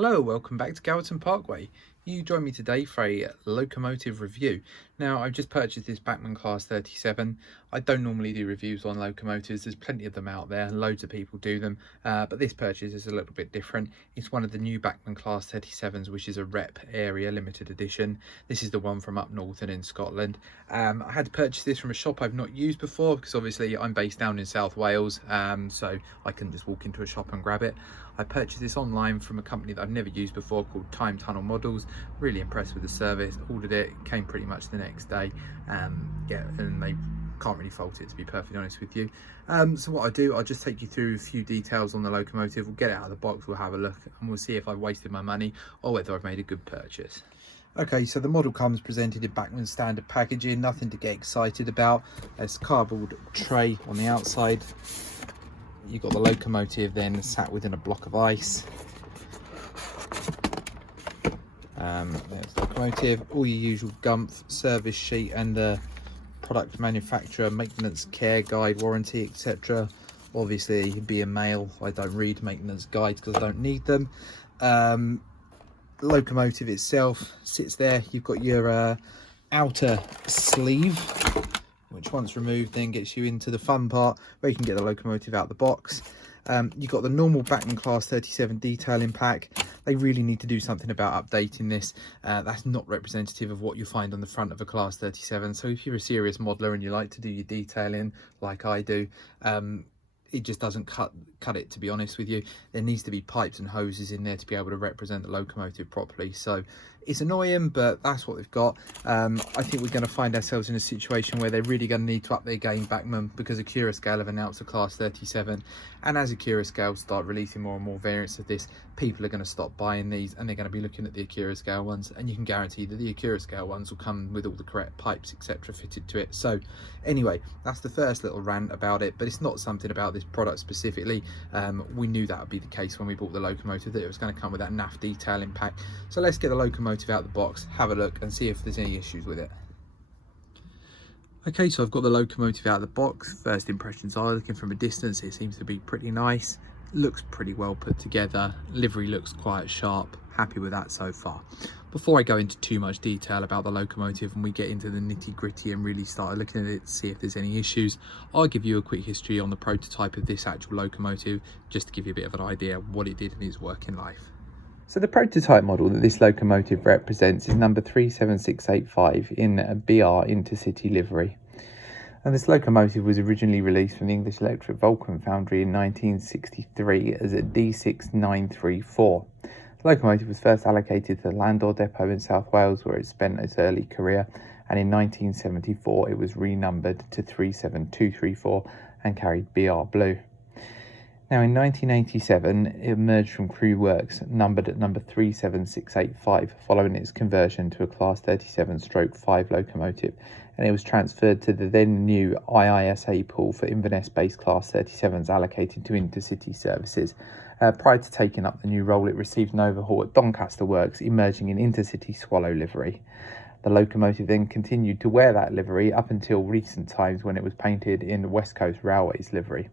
Hello, welcome back to Gowerton Parkway. You join me today for a locomotive review. Now, I've just purchased this Bachmann Class 37. I don't normally do reviews on locomotives, there's plenty of them out there, loads of people do them, but this purchase is a little bit different. It's one of the new Bachmann Class 37s, which is a rep area limited edition. This is the one from up north and in Scotland. I had to purchase this from a shop I've not used before because obviously I'm based down in South Wales, so I couldn't just walk into a shop and grab it. I purchased this online from a company that I've never used before called Time Tunnel Models. Really impressed with the service, ordered it, came pretty much the next day. Yeah, and they can't really fault it, to be perfectly honest with you. So what I do, I'll just take you through a few details on the locomotive. We'll get it out of the box, we'll have a look, and we'll see if I've wasted my money or whether I've made a good purchase. Okay, so the model comes presented in Bachmann standard packaging, nothing to get excited about. There's a cardboard tray on the outside. You've got the locomotive then sat within a block of ice. There's the locomotive, all your usual gumph, service sheet and the product manufacturer, maintenance, care guide, warranty, etc. Obviously, be a male, I don't read maintenance guides because I don't need them. Locomotive itself sits there. You've got your outer sleeve, which once removed then gets you into the fun part where you can get the locomotive out the box. You've got the normal Bachmann Class 37 detailing pack. They really need to do something about updating this. That's not representative of what you find on the front of a Class 37. So if you're a serious modeler and you like to do your detailing like I do, it just doesn't cut it, to be honest with you. There needs to be pipes and hoses in there to be able to represent the locomotive properly. So it's annoying, but that's what they've got. I think we're going to find ourselves in a situation where they're really going to need to up their game, Bachmann, because Accurascale have announced a Class 37, and as Accurascale start releasing more and more variants of this, people are going to stop buying these and they're going to be looking at the Accurascale ones, and you can guarantee that the Accurascale ones will come with all the correct pipes, etc. fitted to it. So anyway, that's the first little rant about it, but it's not something about this product specifically. We knew that would be the case when we bought the locomotive, that it was going to come with that NAF detailing pack. So let's get the locomotive out of the box, have a look and see if there's any issues with it. Okay, so I've got the locomotive out of the box. First impressions are, looking from a distance, it seems to be pretty nice. Looks pretty well put together. Livery looks quite sharp. Happy with that so far. Before I go into too much detail about the locomotive and we get into the nitty gritty and really start looking at it to see if there's any issues, I'll give you a quick history on the prototype of this actual locomotive, just to give you a bit of an idea of what it did in its working life. So the prototype model that this locomotive represents is number 37685 in a BR Intercity livery. And this locomotive was originally released from the English Electric Vulcan Foundry in 1963 as a D6934. The locomotive was first allocated to the Landor Depot in South Wales, where it spent its early career, and in 1974 it was renumbered to 37234 and carried BR Blue. Now in 1987 it emerged from Crew Works, numbered at number 37685, following its conversion to a Class 37/5 locomotive, and it was transferred to the then new IISA pool for Inverness-based Class 37s allocated to intercity services. Prior to taking up the new role, it received an overhaul at Doncaster Works, emerging in Intercity Swallow livery. The locomotive then continued to wear that livery up until recent times, when it was painted in the West Coast Railways livery.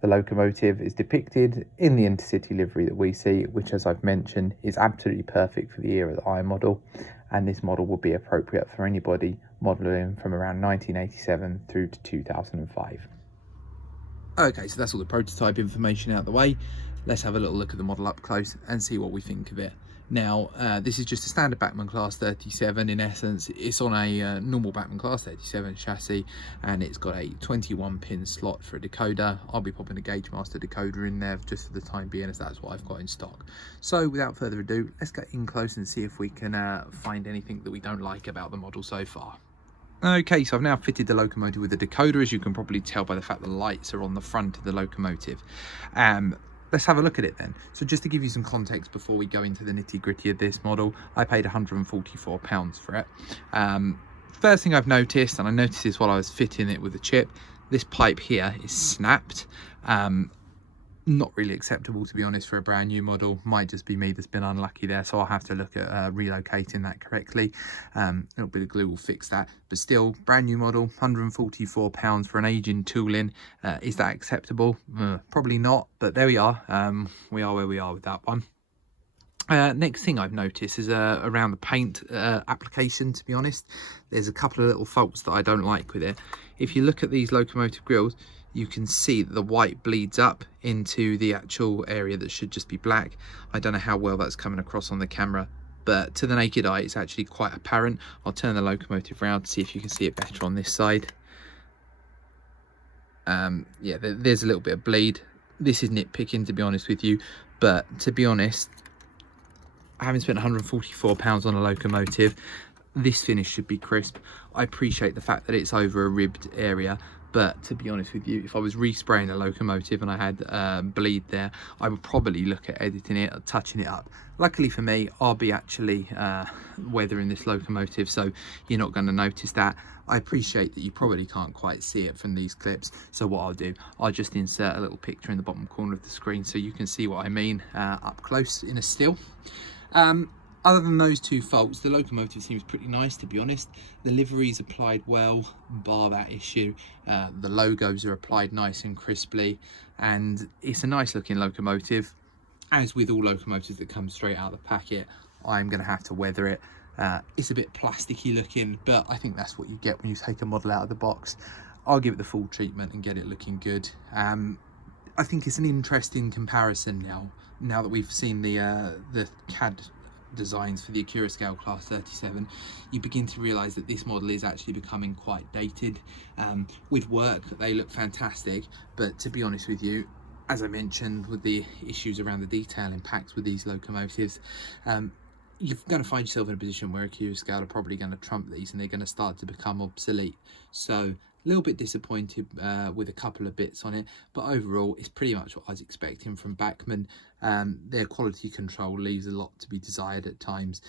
The locomotive is depicted in the Intercity livery that we see, which, as I've mentioned, is absolutely perfect for the era that I model, and this model will be appropriate for anybody modelling from around 1987 through to 2005. Okay, so that's all the prototype information out of the way. Let's have a little look at the model up close and see what we think of it. Now, this is just a standard Bachmann Class 37 in essence. It's on a normal Bachmann Class 37 chassis, and it's got a 21 pin slot for a decoder. I'll be popping a Gauge Master decoder in there just for the time being, as that's what I've got in stock. So without further ado, let's get in close and see if we can find anything that we don't like about the model so far. Okay, so I've now fitted the locomotive with a decoder, as you can probably tell by the fact the lights are on the front of the locomotive. Let's have a look at it then. So just to give you some context before we go into the nitty gritty of this model, I paid £144 for it. First thing I've noticed, and I noticed this while I was fitting it with the chip, this pipe here is snapped. Not really acceptable, to be honest, for a brand new model. Might just be me that's been unlucky there, so I'll have to look at relocating that correctly. A little bit of glue will fix that, but still, brand new model, £144 for an aging tooling. Is that acceptable? Probably not, but there we are. We are where we are with that one. Next thing I've noticed is around the paint application. To be honest, there's a couple of little faults that I don't like with it. If you look at these locomotive grills, you can see that the white bleeds up into the actual area that should just be black. I don't know how well that's coming across on the camera, but to the naked eye it's actually quite apparent. I'll turn the locomotive around to see if you can see it better on this side. Yeah, there's a little bit of bleed. This is nitpicking, to be honest with you, but to be honest, having spent £144 on a locomotive, this finish should be crisp. I appreciate the fact that it's over a ribbed area, but to be honest with you, if I was respraying a locomotive and I had bleed there, I would probably look at editing it, touching it up. Luckily for me, I'll be actually weathering this locomotive, so you're not going to notice that. I appreciate that you probably can't quite see it from these clips, so what I'll do, I'll just insert a little picture in the bottom corner of the screen so you can see what I mean up close in a still. Other than those two faults, the locomotive seems pretty nice, to be honest. The livery's applied well, bar that issue. The logos are applied nice and crisply, and it's a nice looking locomotive. As with all locomotives that come straight out of the packet, I'm going to have to weather it. It's a bit plasticky looking, but I think that's what you get when you take a model out of the box. I'll give it the full treatment and get it looking good. I think it's an interesting comparison now that we've seen the CAD designs for the Acura Scale Class 37. You begin to realise that this model is actually becoming quite dated. With work, they look fantastic, but to be honest with you, as I mentioned, with the issues around the detail impacts with these locomotives, you're going to find yourself in a position where Acura Scale are probably going to trump these and they're going to start to become obsolete. So a little bit disappointed with a couple of bits on it, but overall it's pretty much what I was expecting from Bachmann. Their quality control leaves a lot to be desired at times.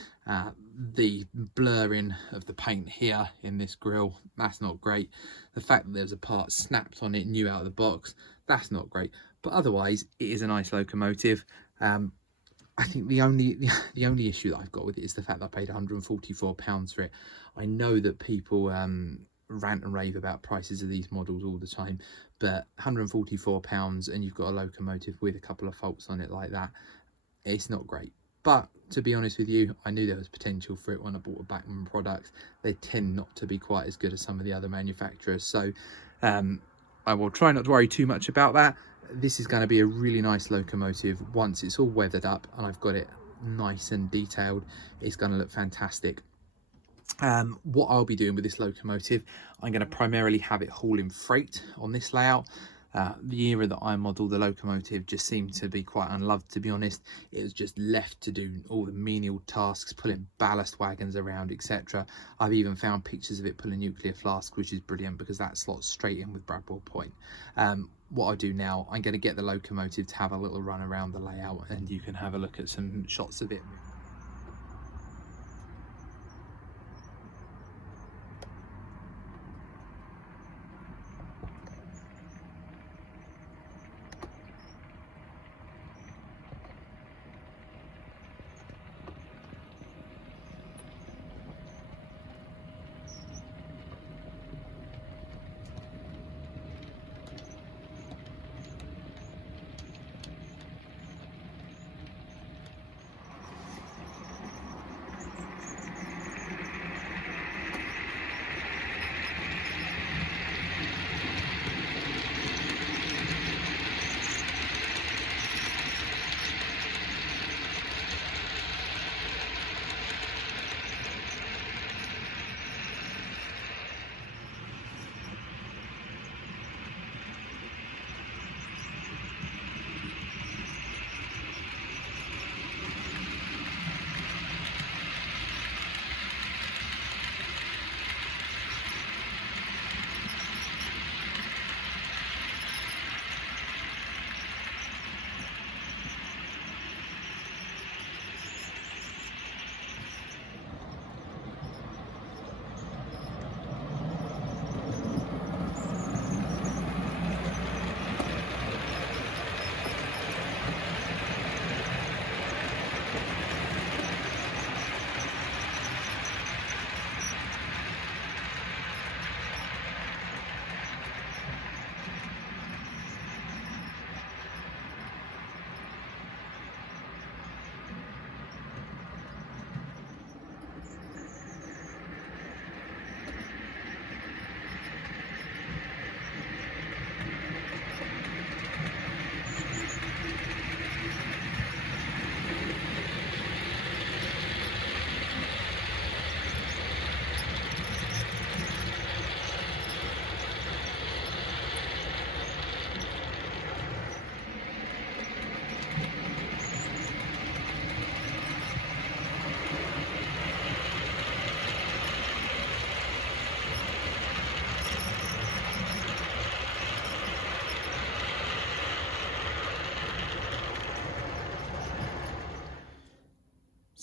The blurring of the paint here in this grille, that's not great. The fact that there's a part snapped on it new out of the box, that's not great. But otherwise it is a nice locomotive. I think the only issue that I've got with it is the fact that I paid £144 for it. I know that people rant and rave about prices of these models all the time, but £144 and you've got a locomotive with a couple of faults on it like that, it's not great. But to be honest with you, I knew there was potential for it when I bought a Bachmann product. They tend not to be quite as good as some of the other manufacturers, so I will try not to worry too much about that. This is going to be a really nice locomotive once it's all weathered up and I've got it nice and detailed. It's going to look fantastic. What I'll be doing with this locomotive, I'm going to primarily have it hauling freight on this layout. The era that I modelled the locomotive just seemed to be quite unloved, to be honest. It was just left to do all the menial tasks, pulling ballast wagons around, etc. I've even found pictures of it pulling nuclear flasks, which is brilliant because that slots straight in with Bradwell Point. What I'll do now, I'm going to get the locomotive to have a little run around the layout and you can have a look at some shots of it.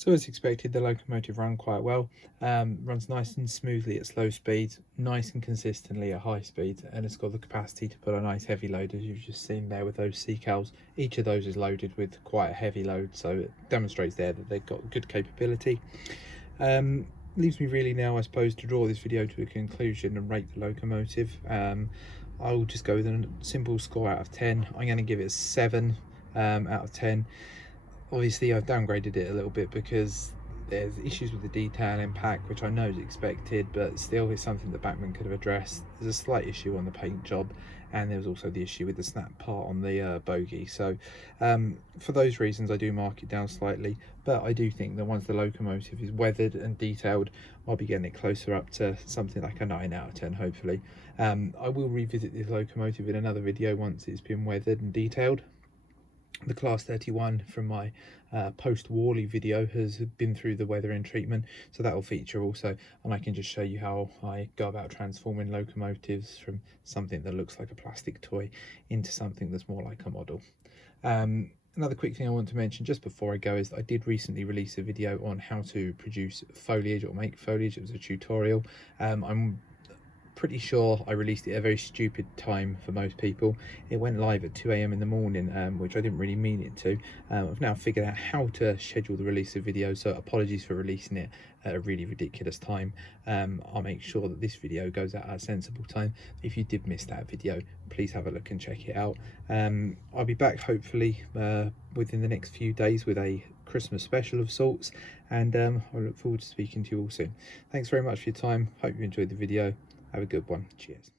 So as expected, the locomotive ran quite well, runs nice and smoothly at slow speeds, nice and consistently at high speeds, and it's got the capacity to put a nice heavy load, as you've just seen there with those sea-cows. Each of those is loaded with quite a heavy load, so it demonstrates there that they've got good capability. Leaves me really now, I suppose, to draw this video to a conclusion and rate the locomotive. I'll just go with a simple score out of 10. I'm going to give it a 7 out of 10. Obviously I've downgraded it a little bit because there's issues with the detail impact, which I know is expected, but still is something that Bachmann could have addressed. There's a slight issue on the paint job, and there was also the issue with the snap part on the bogie. So for those reasons I do mark it down slightly, but I do think that once the locomotive is weathered and detailed, I'll be getting it closer up to something like a 9 out of 10 hopefully. I will revisit this locomotive in another video once it's been weathered and detailed. The Class 31 from my post-Worley video has been through the weathering treatment, so that will feature also, and I can just show you how I go about transforming locomotives from something that looks like a plastic toy into something that's more like a model. Another quick thing I want to mention just before I go is that I did recently release a video on how to produce foliage or make foliage. It was a tutorial. I'm pretty sure I released it at a very stupid time for most people. It went live at 2 AM in the morning, which I didn't really mean it to. I've now figured out how to schedule the release of videos, so apologies for releasing it at a really ridiculous time. I'll make sure that this video goes out at a sensible time. If you did miss that video, please have a look and check it out. I'll be back hopefully within the next few days with a Christmas special of sorts, and I look forward to speaking to you all soon. Thanks very much for your time. Hope you enjoyed the video. Have a good one. Cheers.